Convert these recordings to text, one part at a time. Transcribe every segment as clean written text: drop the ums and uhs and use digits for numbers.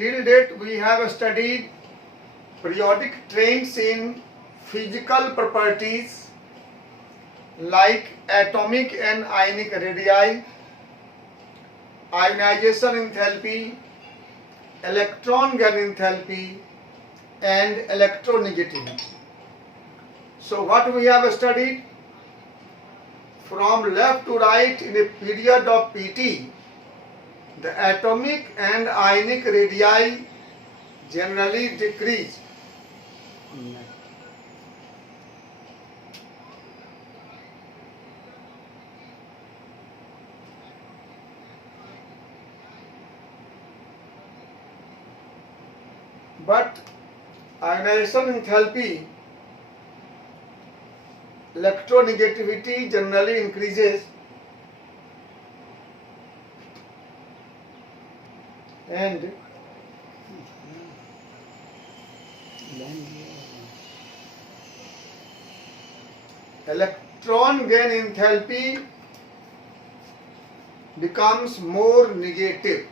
Till date we have studied periodic trends in physical properties like atomic and ionic radii, ionization enthalpy, electron gain enthalpy, and electronegativity. So what we have studied? From left to right in a period of PT, the atomic and ionic radii generally decrease. But ionization enthalpy, electronegativity generally increases, and electron gain enthalpy becomes more negative.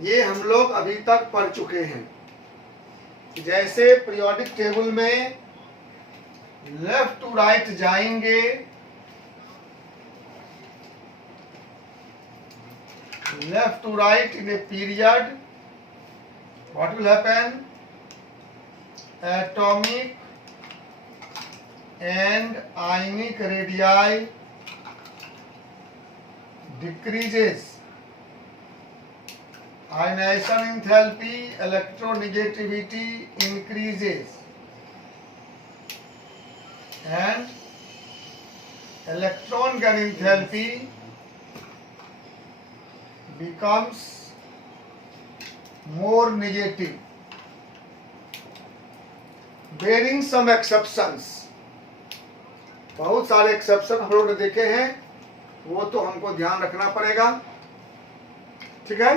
ये हम लोग अभी तक पढ़ चुके हैं। जैसे periodic table में लेफ्ट टू राइट जाएंगे, left to right in a period, what will happen? Atomic and ionic radii decreases, ionization enthalpy, electronegativity increases, and electron gain enthalpy becomes more negative, bearing some exceptions. बहुत सारे exception हम लोगों ने देखे हैं, वो तो हमको ध्यान रखना पड़ेगा, ठीक है।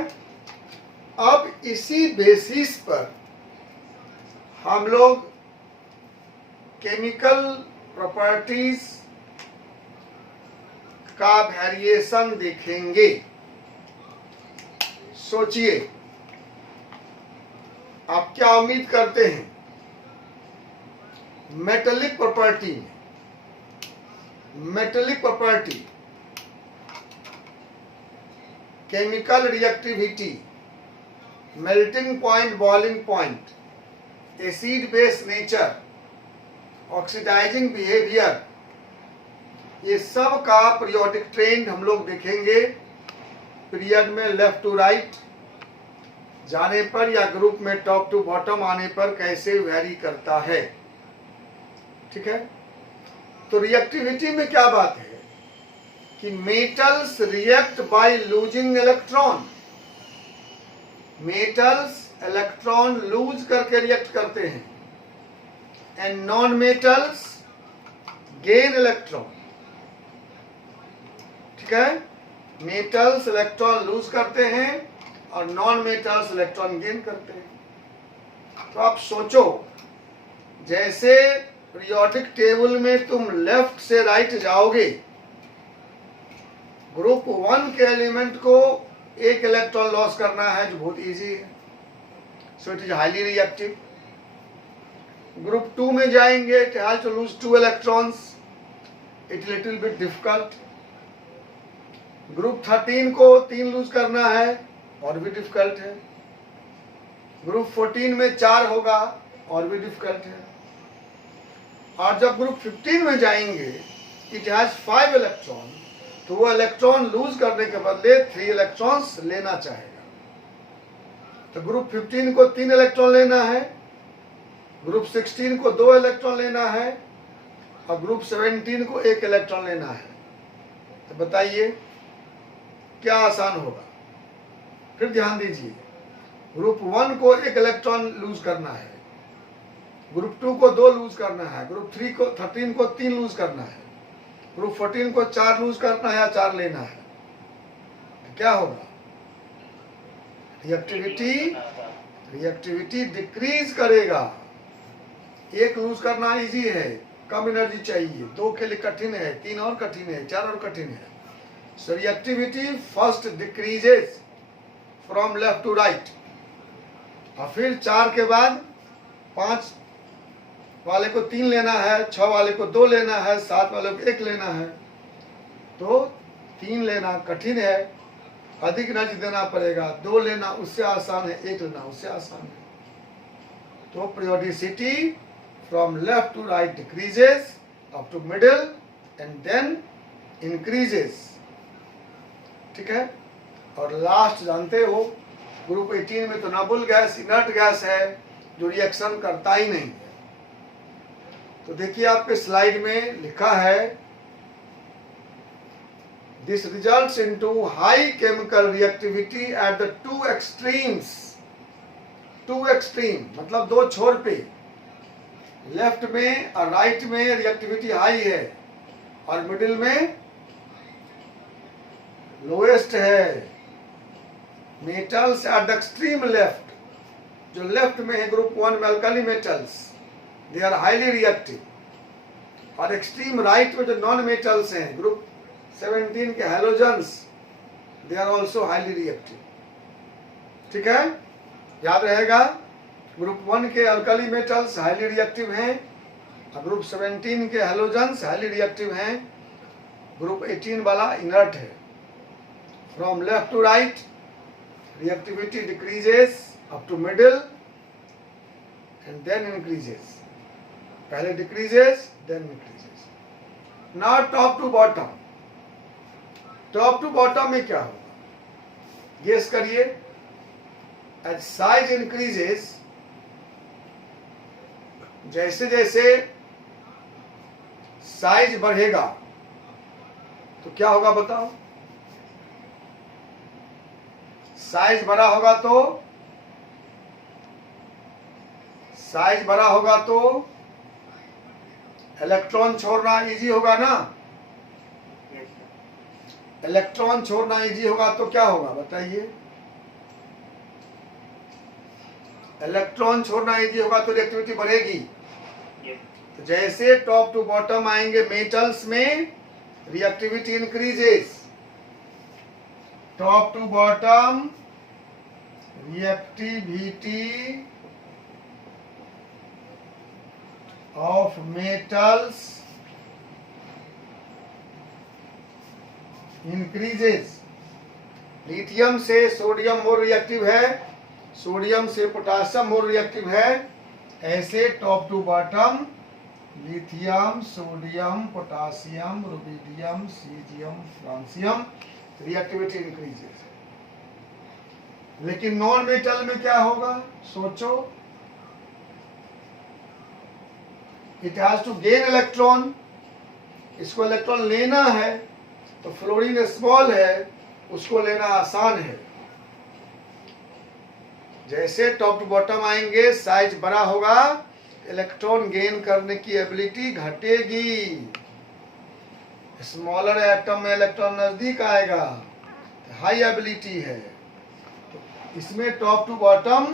अब इसी बेसिस पर हम लोग केमिकल प्रॉपर्टीज का वेरिएशन देखेंगे। सोचिए, आप क्या उम्मीद करते हैं? Metallic property, metallic property, chemical reactivity, melting point, boiling point, acid base nature, oxidizing behaviour, ये सब का पीरियोडिक ट्रेंड हम लोग देखेंगे। पीरियड में लेफ्ट टू राइट जाने पर या ग्रुप में टॉप टू बॉटम आने पर कैसे वेरी करता है, ठीक है। तो रिएक्टिविटी में क्या बात है कि metals react by losing electron, metals electron lose करके रिएक्ट करते हैं, and non metals gain electron, ठीक है। मेटल्स इलेक्ट्रॉन लूज करते हैं और नॉन मेटल्स इलेक्ट्रॉन गेन करते हैं। तो आप सोचो, जैसे पीरियोडिक टेबल में तुम लेफ्ट से राइट जाओगे, ग्रुप 1 के एलिमेंट को एक इलेक्ट्रॉन लॉस करना है, जो बहुत इजी है, so it is highly reactive. Group 2 में जाएंगे, it has to lose 2 electrons, it little bit difficult. Group 13 को 3 लूज करना है, और भी डिफिकल्ट है। ग्रुप 14 में 4 होगा, और भी डिफिकल्ट है। और जब ग्रुप 15 में जाएंगे, इट हैज 5 इलेक्ट्रॉन, तो वो इलेक्ट्रॉन लूज करने के बदले 3 इलेक्ट्रॉन्स लेना चाहेगा। तो ग्रुप 15 को 3 इलेक्ट्रॉन लेना है, ग्रुप 16 को 2 इलेक्ट्रॉन लेना है, और ग्रुप 17 को 1 इलेक्ट्रॉन लेना है। तो बताइए क्या आसान होगा? फिर ध्यान दीजिए, ग्रुप 1 को 1 इलेक्ट्रॉन लूज करना है, ग्रुप 2 को 2 लूज करना है, ग्रुप 13 को 3 लूज करना है, ग्रुप 14 को 4 लूज करना है या 4 लेना है। तो क्या होगा? रिएक्टिविटी डिक्रीज करेगा। 1 लूज करना इजी है, कम एनर्जी चाहिए, 2 के लिए कठिन है, 3 और कठिन है, 4 और कठिन है। So reactivity first decreases, from left to right, और फिर 4 के बाद 5 वाले को 3 लेना है, 6 वाले को 2 लेना है, 7 वाले को 1 लेना है। तो 3 लेना कठिन है, अधिक नज देना पड़ेगा। 2 लेना उससे आसान है, 1 लेना उससे आसान है। तो periodicity from left to right decreases up to middle and then increases, ठीक है। और लास्ट जानते हो ग्रुप 18 में तो नोबल गैस इनर्ट गैस है जो रिएक्शन करता ही नहीं है। तो देखिए आपके स्लाइड में लिखा है this results into high chemical reactivity at the two extremes. Two extreme मतलब 2 छोर पे, लेफ्ट में और राइट में रिएक्टिविटी हाई है और मिडिल में लोएस्ट है। Metals at the extreme left, जो लेफ्ट में है ग्रुप 1 में alkali metals, they are highly reactive, और एक्सट्रीम राइट में जो नॉन मेटल्स हैं ग्रुप 17 के halogens, they are also highly reactive, ठीक है। याद रहेगा ग्रुप 1 के अल्काली मेटल्स हाईली रिएक्टिव हैं और ग्रुप 17 के हैलोजन्स हाईली रिएक्टिव हैं। ग्रुप 18 वाला इनर्ट है। From left to right reactivity decreases up to middle and then increases. पहले decreases then increases. Now top to bottom. Top to bottom में क्या होगा? Guess करिए। As size increases, जैसे जैसे साइज बढ़ेगा तो क्या होगा बताओ? साइज बड़ा होगा तो इलेक्ट्रॉन छोड़ना इजी होगा ना। इलेक्ट्रॉन छोड़ना इजी होगा तो क्या होगा बताइए? इलेक्ट्रॉन छोड़ना इजी होगा तो रिएक्टिविटी बढ़ेगी। तो जैसे टॉप टू बॉटम आएंगे मेटल्स में, reactivity increases. Top to bottom reactivity of metals increases. Lithium से सोडियम मोर रिएक्टिव है, सोडियम से पोटासियम मोर रिएक्टिव है। ऐसे top to bottom lithium, sodium, potassium, rubidium, caesium, francium reactivity increases. लेकिन non metal में क्या होगा सोचो? It has to gain electron, इसको इलेक्ट्रॉन लेना है तो फ्लोरीन स्मॉल है, उसको लेना आसान है। जैसे टॉप टू बॉटम आएंगे साइज बड़ा होगा, इलेक्ट्रॉन गेन करने की एबिलिटी घटेगी। स्मॉलर एटम में इलेक्ट्रॉन नजदीक आएगा, हाई एबिलिटी है। इसमें top to bottom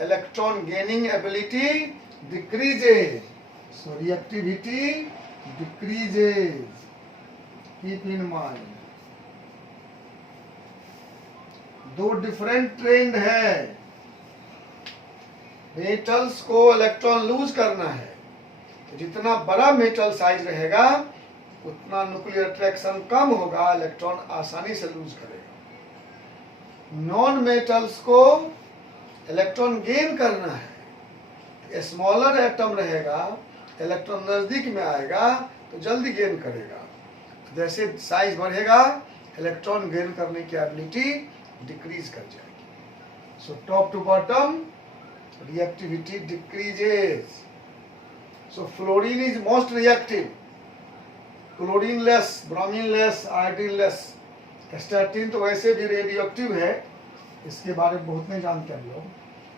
electron gaining ability decreases, so reactivity decreases. Keep in mind. 2 different trend है। मेटल्स को इलेक्ट्रॉन लूज करना है तो जितना बड़ा मेटल साइज रहेगा उतना न्यूक्लियर अट्रैक्शन कम होगा, इलेक्ट्रॉन आसानी से लूज करेगा। नॉन मेटल्स को इलेक्ट्रॉन गेन करना है, स्मॉलर एटम रहेगा, इलेक्ट्रॉन नजदीक में आएगा तो जल्दी गेन करेगा। जैसे साइज बढ़ेगा इलेक्ट्रॉन गेन करने की एबिलिटी डिक्रीज कर जाएगी। So top to bottom reactivity decreases. So fluorine is most reactive, chlorine less, bromine less, iodine less. Astatine तो वैसे भी रेडियो एक्टिव है, इसके बारे में बहुत नहीं जानते हम लोग,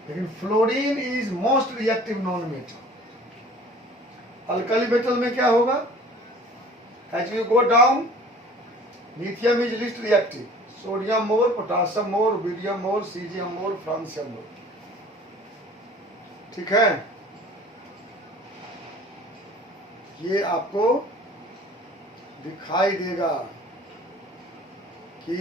लेकिन fluorine is most reactive non metal. Alkali metal में क्या होगा? As we go down lithium is least reactive, sodium more, potassium more, rubidium more, caesium more, francium more, ठीक है। ये आपको दिखाई देगा कि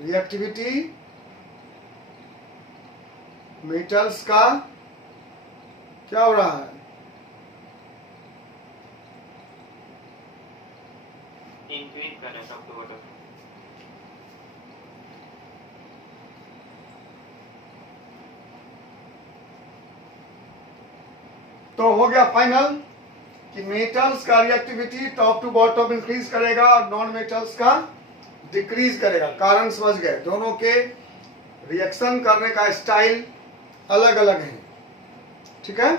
रिएक्टिविटी मेटल्स का क्या हो रहा है? इंक्रीज कर रहा है टॉप टू बॉटम। तो हो गया फाइनल कि मेटल्स का reactivity top to bottom increase करेगा और नॉन मेटल्स का डिक्रीज करेगा। कारण समझ गए, दोनों के रिएक्शन करने का स्टाइल अलग अलग है। ठीक है,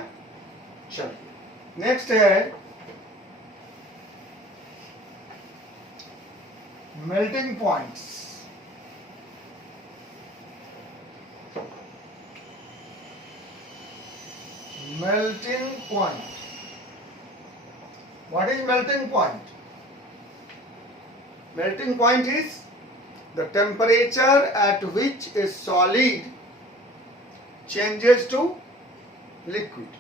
चलिए नेक्स्ट है melting points. Melting point. What is melting point? Melting point is the temperature at which a solid changes to liquid.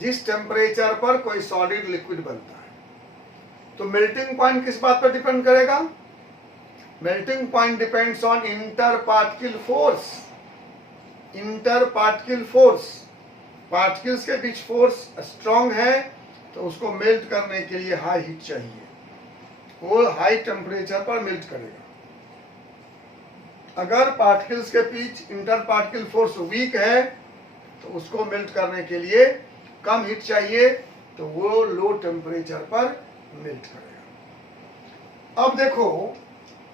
जिस टेम्परेचर पर कोई सॉलिड लिक्विड बनता है। तो मेल्टिंग पॉइंट किस बात पर डिपेंड करेगा? Melting point depends on inter particle force. Inter particle force, particles के बीच फोर्स स्ट्रांग है तो उसको मेल्ट करने के लिए हाई हीट चाहिए, वो हाई टेम्परेचर पर मेल्ट करेगा। अगर पार्टिकल्स के बीच इंटर पार्टिकल फोर्स वीक है तो उसको मेल्ट करने के लिए कम हीट चाहिए, तो वो लो टेम्परेचर पर मेल्ट करेगा। अब देखो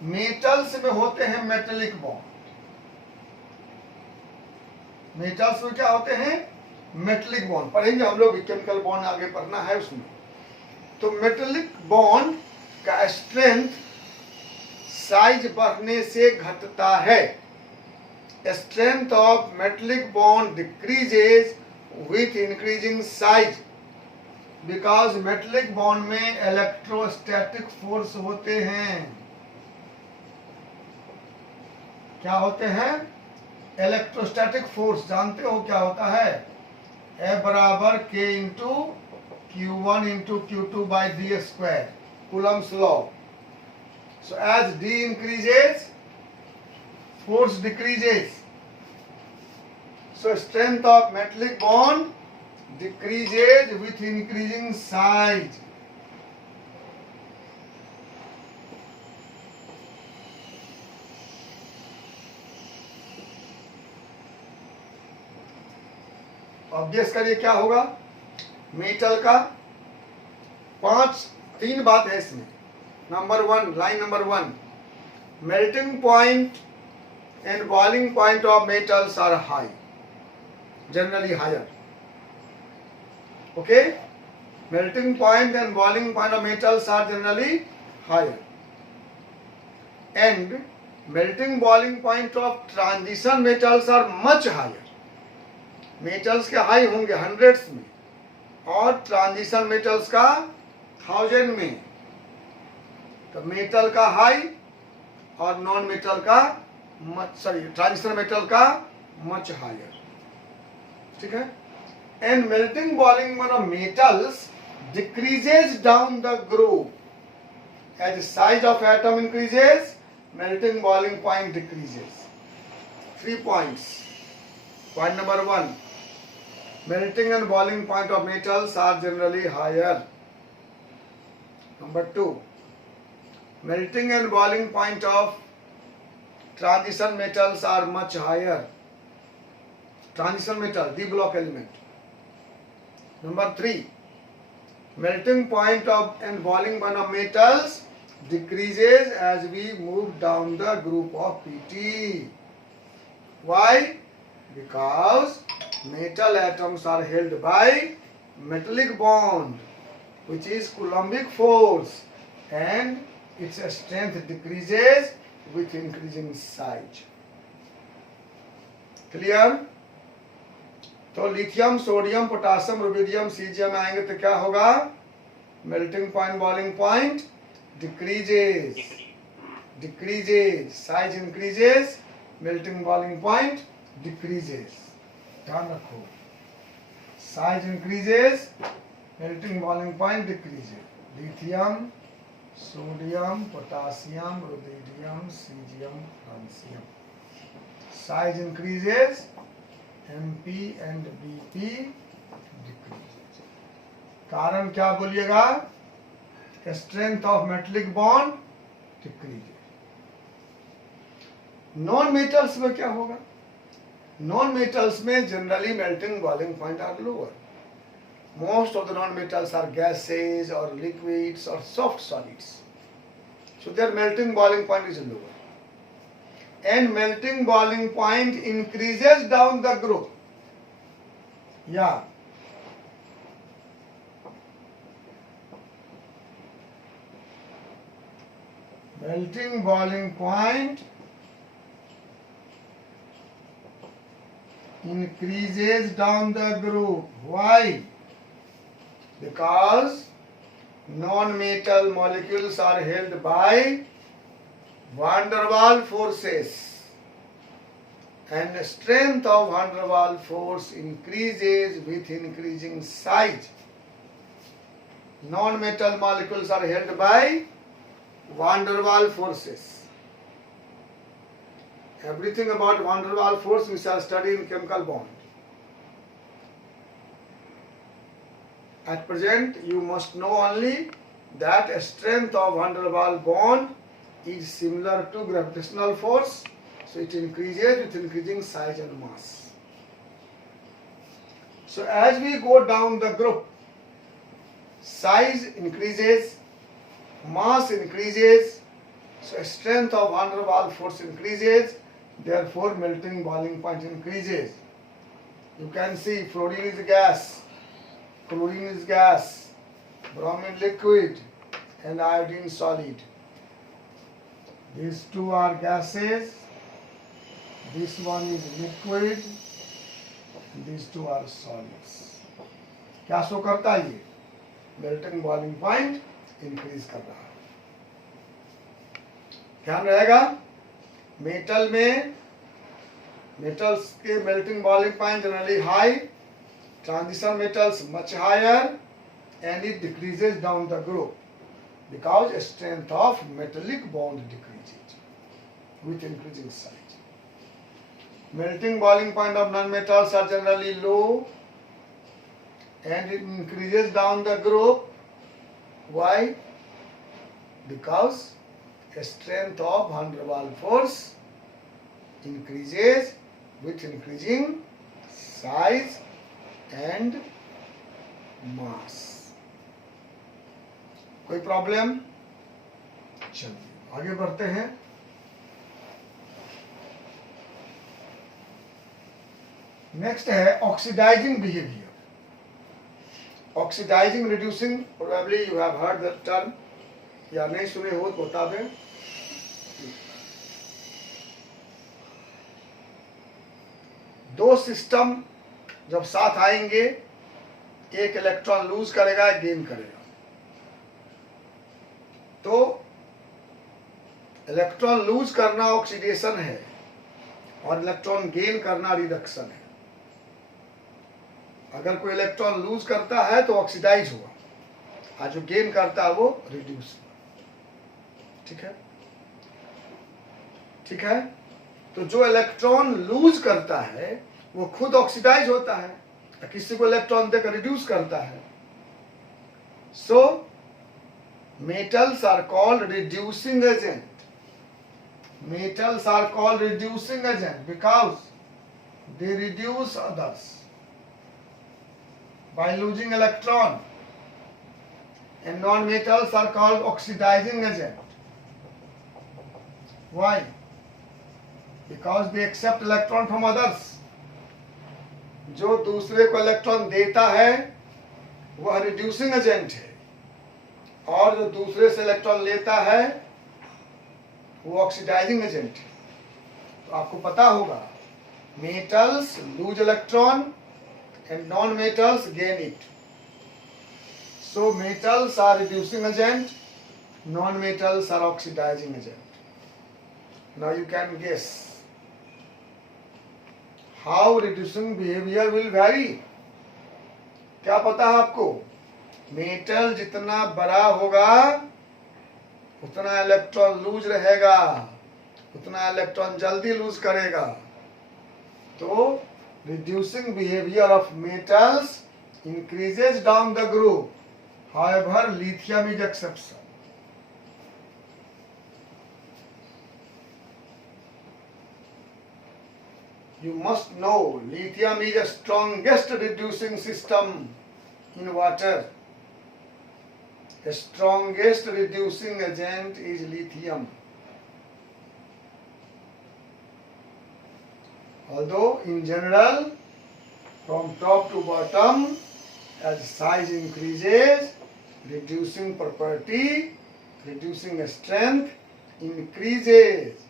मेटल्स में होते हैं मेटेलिक बॉन्ड। मेटल्स में क्या होते हैं? Metallic bond. पढ़ेंगे हम लोग, केमिकल बॉन्ड आगे पढ़ना है उसमें। तो मेटेलिक बॉन्ड का स्ट्रेंथ साइज बढ़ने से घटता है। Strength of metallic bond decreases with increasing size, because metallic bond में इलेक्ट्रोस्टैटिक फोर्स होते हैं। क्या होते हैं? Electrostatic force. जानते हो क्या होता है? F बराबर K into Q1 into Q2 by D square, Coulomb's law. So as D increases, force decreases. So strength of metallic bond decreases with increasing size. अब गेस करिए क्या होगा मेटल का? तीन बात है इसमें। Number one, line number one, melting point and boiling point of metals are high, generally higher. Okay, melting point and boiling point of metals are generally higher, and melting boiling point of transition metals are much higher. Metals के high होंगे hundreds में और transition metals का 1000 में। तो metal का high और non metal का ट्रांजिशन मेटल का मच हायर। ठीक है, and melting boiling point of metals decreases down the group as size of atom increases, melting boiling point decreases. 3 points. Point number 1, melting and boiling point of metals are generally higher. Number 2, melting and boiling point of transition metals are much higher. Transition metal, D block element. Number 3, melting point of and boiling point of metals decreases as we move down the group of PT. Why? Because metal atoms are held by metallic bond, which is Coulombic force, and its strength decreases with increasing size. Clear? तो lithium, sodium, potassium, rubidium, caesium आएंगे तो क्या होगा? Melting point, boiling point decreases, size increases, melting boiling point decreases. ध्यान रखो, size increases, melting boiling point decreases. Lithium, sodium, potassium, rubidium, caesium, francium. Size increases, MP and BP decreases. कारण क्या बोलिएगा? Strength of metallic bond decreases. Non metals में क्या होगा? Non metals में generally melting boiling point are lower. Most of the non-metals are gases or liquids or soft solids. So their melting boiling point is lower. And melting boiling point increases down the group. Yeah. Melting boiling point increases down the group. Why? Because non-metal molecules are held by van der Waals forces, and the strength of van der Waals force increases with increasing size. Non-metal molecules are held by van der Waals forces. Everything about van der Waals force we shall study in chemical bond. At present, you must know only that a strength of van der Waals bond is similar to gravitational force, so it increases with increasing size and mass. So as we go down the group, size increases, mass increases, so strength of van der Waals force increases, therefore melting boiling point increases. You can see fluorine is gas, chlorine is gas, bromine liquid, and iodine solid. These two are gases, this one is liquid, and these two are solids. क्या show करता है ये? Melting boiling point increase कर रहा है. ध्यान रहेगा, metal में मेटल्स के melting boiling point generally high, transition metals much higher, and it decreases down the group because strength of metallic bond decreases with increasing size. Melting boiling point of non-metals are generally low, and it increases down the group. Why? Because strength of van der Waals force increases with increasing size and mass. कोई problem? चलिए आगे बढ़ते हैं. Next है oxidizing behaviour. Oxidizing reducing, probably you have heard the term, या नहीं सुने हो तो बता दें. दो सिस्टम जब साथ आएंगे, एक इलेक्ट्रॉन लूज करेगा, एक गेन करेगा. तो इलेक्ट्रॉन लूज करना ऑक्सीडेशन है और इलेक्ट्रॉन गेन करना रिडक्शन है. अगर कोई इलेक्ट्रॉन लूज करता है तो ऑक्सीडाइज हुआ, और जो गेन करता है वो रिड्यूस हुआ. ठीक है, ठीक है. तो जो इलेक्ट्रॉन लूज करता है वो खुद ऑक्सीडाइज होता है, किसी को इलेक्ट्रॉन देकर रिड्यूस करता है. सो metals are called reducing agent. Metals are called reducing agent because they reduce others by losing electron. And non-metals are called oxidizing agent. Why? Because they accept electron from others. जो दूसरे को electron देता है वह reducing agent है, और जो दूसरे से इलेक्ट्रॉन लेता है वो ऑक्सीडाइजिंग एजेंट है. तो आपको पता होगा, metals lose electron and non metals gain it. So metals are reducing agent, non metals are oxidizing agent. Now you can guess how reducing behaviour will vary. क्या पता है आपको? मेटल जितना बड़ा होगा उतना इलेक्ट्रॉन लूज रहेगा, उतना इलेक्ट्रॉन जल्दी लूज करेगा। तो reducing behaviour of metals increases down the group, however lithium is exception. You must know lithium is the strongest reducing system in water. The strongest reducing agent is lithium. Although in general, from top to bottom, as size increases, reducing property, reducing strength increases.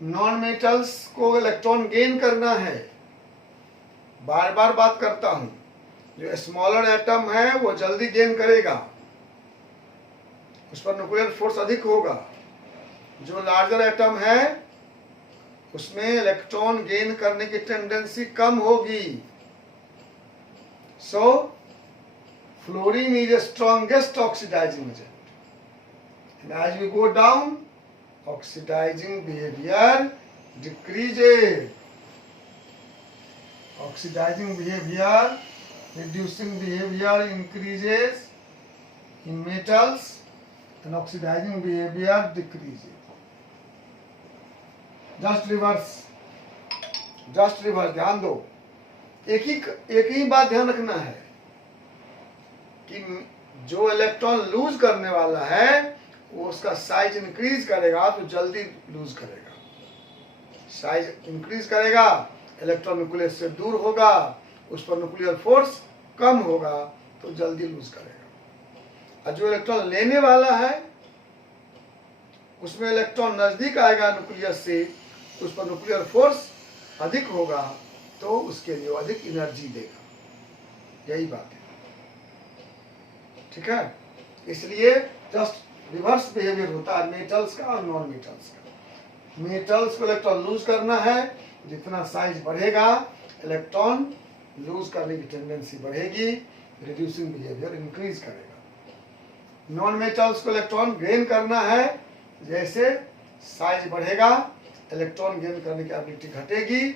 Non metals को electron gain करना है, बार बार बात करता हूं। जो smaller atom है वो जल्दी गेन करेगा, उस पर न्यूक्लियर फोर्स अधिक होगा। जो लार्जर एटम है उसमें इलेक्ट्रॉन गेन करने की टेंडेंसी कम होगी। So fluorine is the strongest oxidizing agent, and as we go down oxidizing behavior decreases. Oxidizing behavior, reducing behavior increases in metals, and oxidizing behavior decreases. Just reverse, ध्यान दो। एक ही बात ध्यान रखना है कि जो इलेक्ट्रॉन लूज करने वाला है वो उसका साइज इंक्रीज करेगा तो जल्दी लूज करेगा। साइज इंक्रीज करेगा, इलेक्ट्रॉन न्यूक्लियस से दूर होगा, उस पर न्यूक्लियर फोर्स कम होगा तो जल्दी लूज करेगा। और जो इलेक्ट्रॉन लेने वाला है उसमें इलेक्ट्रॉन नजदीक आएगा न्यूक्लियस से, उस पर न्यूक्लियर फोर्स अधिक होगा तो उसके लिए अधिक एनर्जी देगा। यही बात है, ठीक है। इसलिए जस्ट रिवर्स बिहेवियर होता है मेटल्स का और नॉन मेटल्स का। मेटल्स को इलेक्ट्रॉन लूज करना है, जितना साइज बढ़ेगा इलेक्ट्रॉन लूज करने की टेंडेंसी बढ़ेगी, रिड्यूसिंग बिहेवियर इंक्रीज करेगा। नॉन मेटल्स को इलेक्ट्रॉन गेन करना है, जैसे साइज बढ़ेगा इलेक्ट्रॉन गेन करने की एबिलिटी घटेगी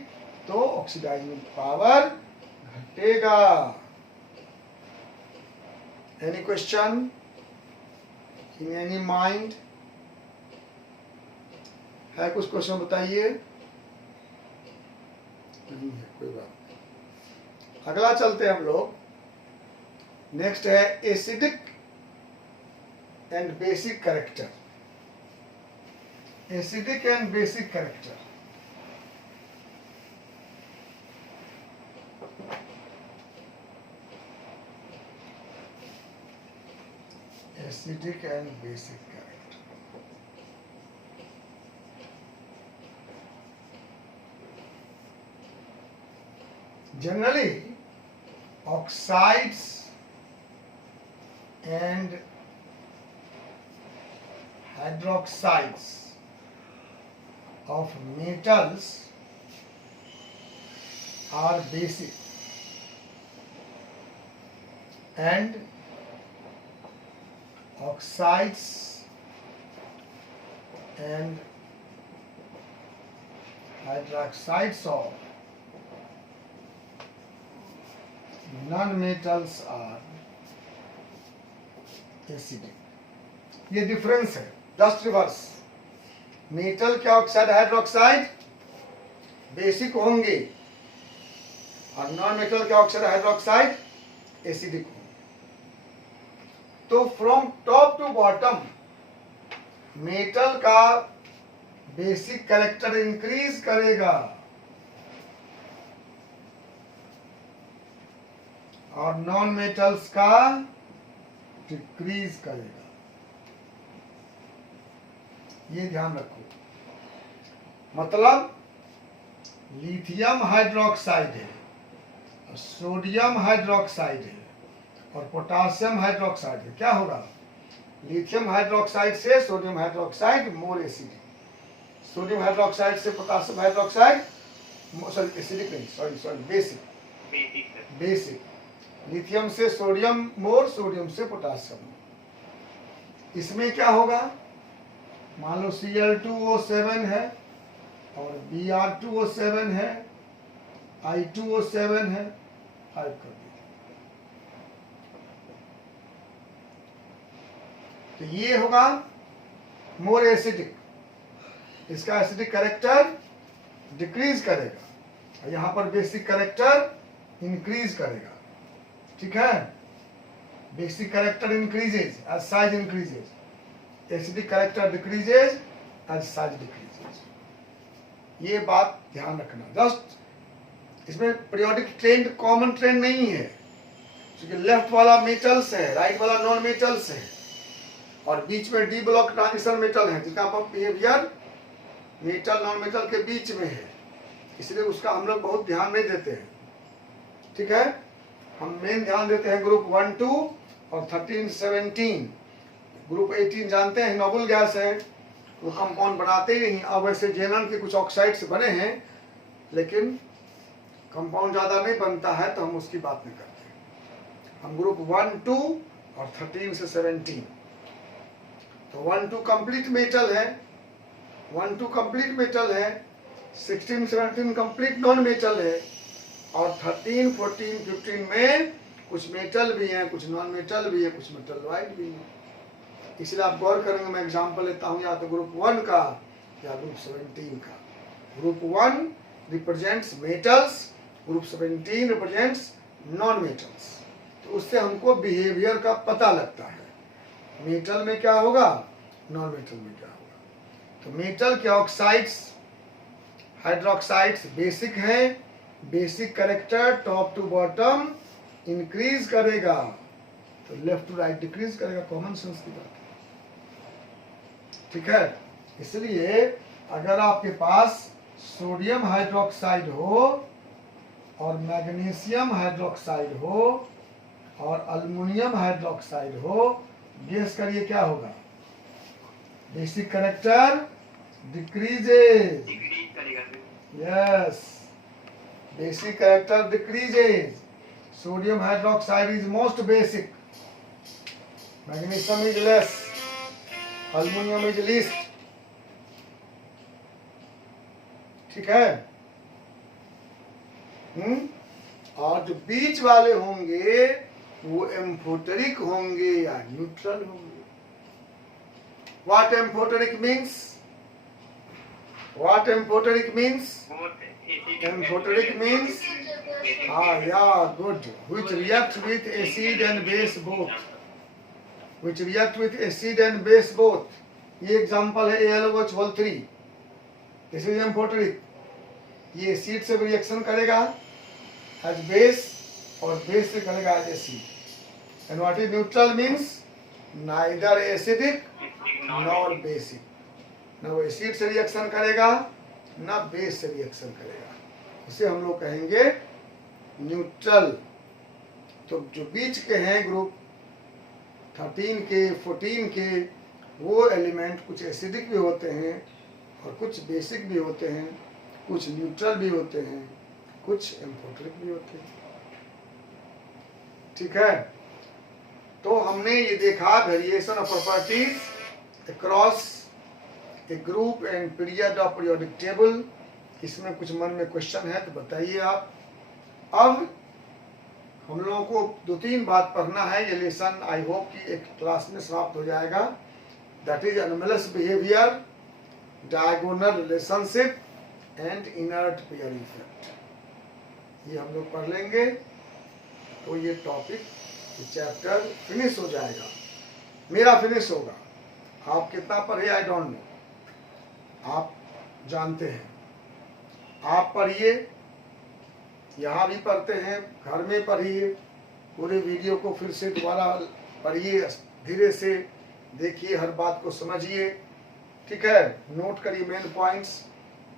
तो ऑक्सीडाइजिंग पावर घटेगा। Any question in any mind? है कुछ क्वेश्चन बताइए? नहीं है, कोई बात नहीं। अगला चलते हैं हम लोग। नेक्स्ट है acidic and basic character. Acidic and basic character. Acidic and basic character. Generally, oxides and hydroxides of metals are basic, and oxides and hydroxides of non-metals are acidic। ये डिफरेंस है, जस्ट रिवर्स। मेटल के oxide hydroxide basic होंगे और non metal के oxide hydroxide acidic होंगे। तो from top to bottom metal का basic character increase करेगा और नॉन मेटल्स का डिक्रीज करेगा। ये ध्यान रखो। मतलब लिथियम हाइड्रोक्साइड है और सोडियम हाइड्रोक्साइड है और पोटासियम हाइड्रोक्साइड है। क्या होगा? लिथियम हाइड्रोक्साइड से sodium hydroxide more acidic, sodium hydroxide से पोटासियम हाइड्रोक्साइड सॉरी एसिडिक नहीं, सॉरी बेसिक। लिथियम से सोडियम मोर, सोडियम से पोटासियम। इसमें क्या होगा, मान लो Cl2O7 है और Br2O7 है, I2O7 है, 5 कर दीजिए। तो ये होगा मोर एसिडिक, इसका एसिडिक कैरेक्टर डिक्रीज करेगा और यहाँ पर बेसिक कैरेक्टर इंक्रीज करेगा। ठीक है, basic character increases as size increases, acidic character decreases as size decreases. ये बात ध्यान रखना। जस्ट इसमें पीरियोडिक ट्रेंड कॉमन ट्रेंड नहीं है, क्योंकि लेफ्ट वाला मेटल्स है, राइट वाला नॉन मेटल्स है और बीच में डी ब्लॉक ट्रांजिशन मेटल है, जिसका बिहेवियर मेटल नॉन मेटल के बीच में है, इसलिए उसका हम लोग बहुत ध्यान नहीं देते हैं। ठीक है, हम मेन ध्यान देते हैं ग्रुप 1, 2 और 13, 17। ग्रुप 18 जानते हैं नोबल गैस है, वो कंपाउंड बनाते ही नहीं। अब वैसे जेनन के कुछ ऑक्साइड्स बने हैं, लेकिन कंपाउंड ज़्यादा नहीं बनता है, तो हम उसकी बात नहीं करते। हम ग्रुप 1, 2 और 13 से 17। तो 1, 2 कंप्लीट मेटल है, 1, 2 कंप्लीट मेटल है, 16, 17 कंप्लीट नॉन मेटल है और 13, 14, 15 में कुछ मेटल भी हैं, कुछ नॉन मेटल भी है, कुछ मेटल वाइट भी है। इसलिए आप गौर करेंगे, मैं एग्जांपल लेता हूँ या तो ग्रुप 1 का या ग्रुप 17 का। Group 1 represents metals, group 17 represents non metals. तो उससे हमको बिहेवियर का पता लगता है, मेटल में क्या होगा, नॉन मेटल में क्या होगा। तो मेटल के ऑक्साइड्स, हाइड्रोक्साइड्स बेसिक हैं, basic character top to bottom increase करेगा, तो लेफ्ट टू राइट डिक्रीज करेगा। कॉमन सेंस की बात है। ठीक है, इसलिए अगर आपके पास सोडियम हाइड्रोक्साइड हो और मैग्नीशियम हाइड्रोक्साइड हो और अल्युमिनियम हाइड्रोक्साइड हो, गेस करिए क्या होगा, बेसिक कैरेक्टर डिक्रीजेज। डिक्रीज करेगा sir. Yes, basic character decreases. Sodium hydroxide is most basic, magnesium is less, aluminium is least. ठीक है, और जो बीच वाले होंगे वो एम्फोटेरिक होंगे या न्यूट्रल होंगे। What amphoteric means, what amphoteric means, amphoteric means good, which react with acid and base both, which react with acid and base both। ये एग्जांपल है AlOH3, दिस इज एम्फोटेरिक। ये एसिड से reaction करेगा as base और base से करेगा as acid. And what is neutral means, neither acidic nor basic, ना वो एसिड से रिएक्शन करेगा ना बेस से रिएक्शन करेगा, उसे हम लोग कहेंगे न्यूट्रल। तो जो बीच के हैं ग्रुप 13 के 14 के, वो एलिमेंट कुछ एसिडिक भी होते हैं और कुछ बेसिक भी होते हैं, कुछ न्यूट्रल भी होते हैं, कुछ एम्फोटेरिक भी होते हैं। ठीक है, तो हमने ये देखा variation of properties across A group and period of periodic table. इसमें कुछ मन में क्वेश्चन है तो बताइए आप। अब हम लोगों को 2-3 बात पढ़ना है, ये लेसन आई होप कि एक क्लास में समाप्त हो जाएगा। That is anomalous behaviour, diagonal relationship and inert pair effect. ये हम लोग पढ़ लेंगे तो ये टॉपिक, ये चैप्टर फिनिश हो जाएगा, मेरा फिनिश होगा। आप कितना पढ़े आई डोंट नो, आप जानते हैं। आप पढ़िए, यहाँ भी पढ़ते हैं, घर में पढ़िए, पूरे वीडियो को फिर से दोबारा पढ़िए, धीरे से देखिए, हर बात को समझिए। ठीक है, नोट करिए मेन पॉइंट्स,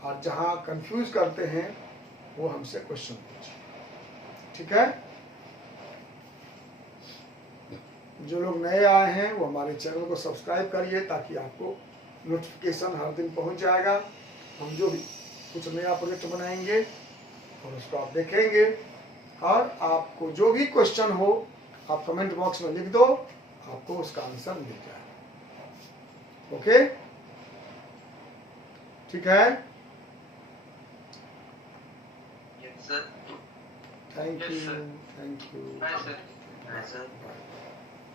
और जहाँ कंफ्यूज करते हैं वो हमसे क्वेश्चन पूछिए। ठीक है, जो लोग नए आए हैं वो हमारे चैनल को सब्सक्राइब करिए, ताकि आपको नोटिफिकेशन हर दिन पहुंच जाएगा। हम जो भी कुछ नया प्रोजेक्ट बनाएंगे और उसको आप देखेंगे, और आपको जो भी क्वेश्चन हो आप कमेंट बॉक्स में लिख दो, आपको उसका आंसर मिल जाएगा। ओके, ठीक है, Yes, sir. Thank Yes, you, sir. Thank you, Bye, sir. Bye.